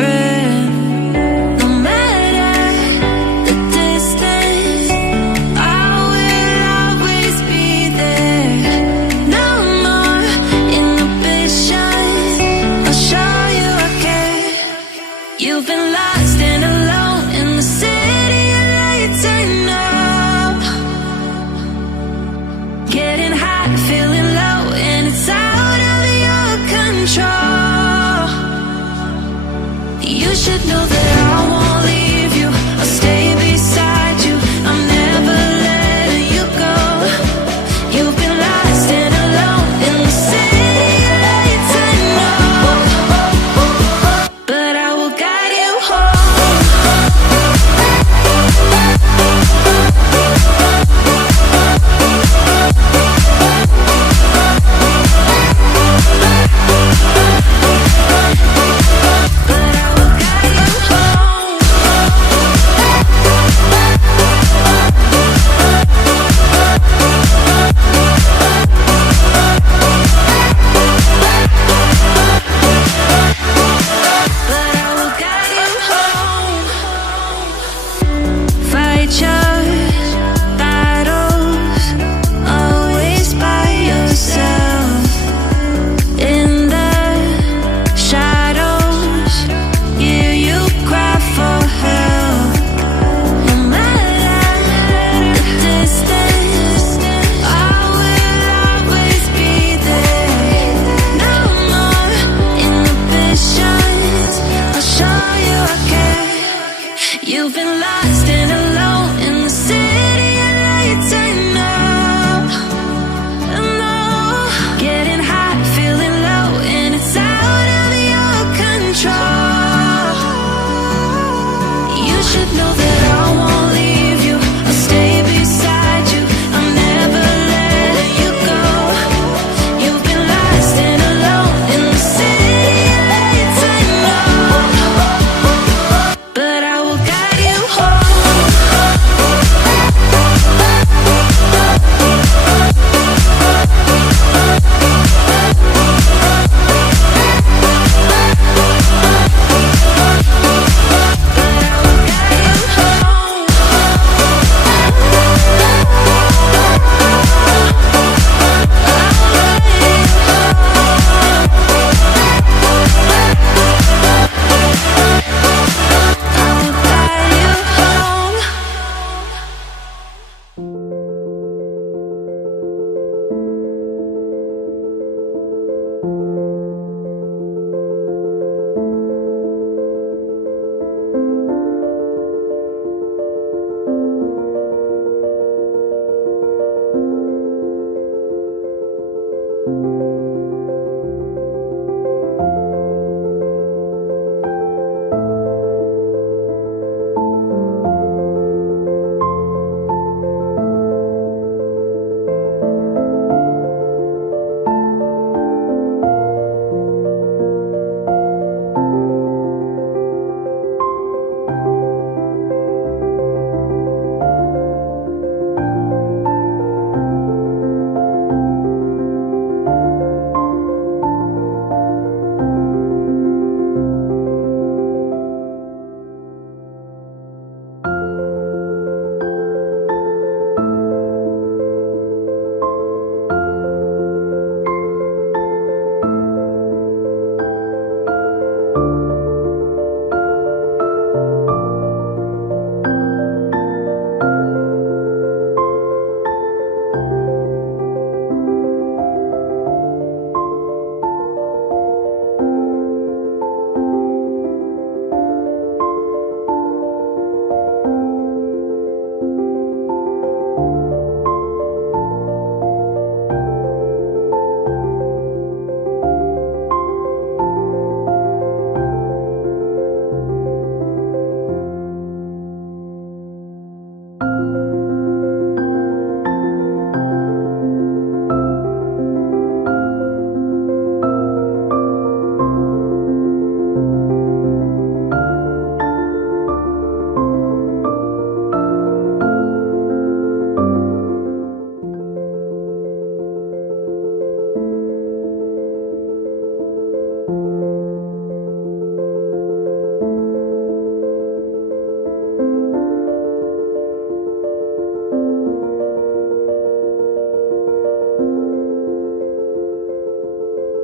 friend. No matter the distance, I will always be there. No more inhibitions, I'll show you I care. You've been lost and alone in the city of lights, I know. Getting high, feeling low, and it's out of your control. You should know that I won't leave you. I'll stay beside you. I'm never letting you go. You've been lost and alone in the city of lights, I know. But I will guide you home. But I will guide you home. But I will guide you home. Fight your battles, always by yourself. In the shadows, hear you cry for help. No matter the distance, I will always be there. No more inhibitions, I'll show you I care. You've been lost and alone in the city of lights, I know. I know. Getting high, feeling low, and it's out of your control. You should know that I won't leave you. I'll stay beside you. I'm never letting you go. You've been lost and alone in the city of lights, I know. But I will guide you home.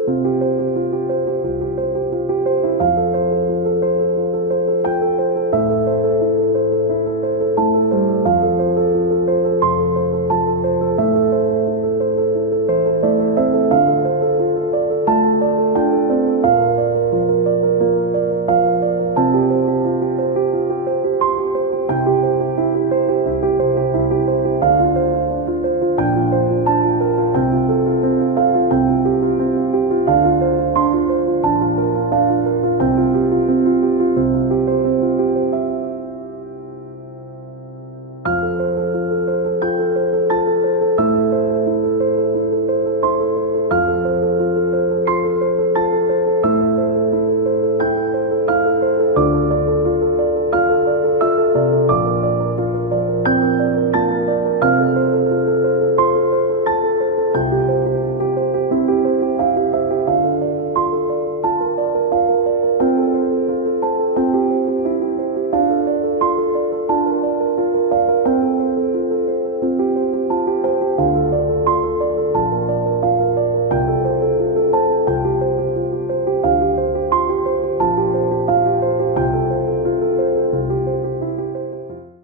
you.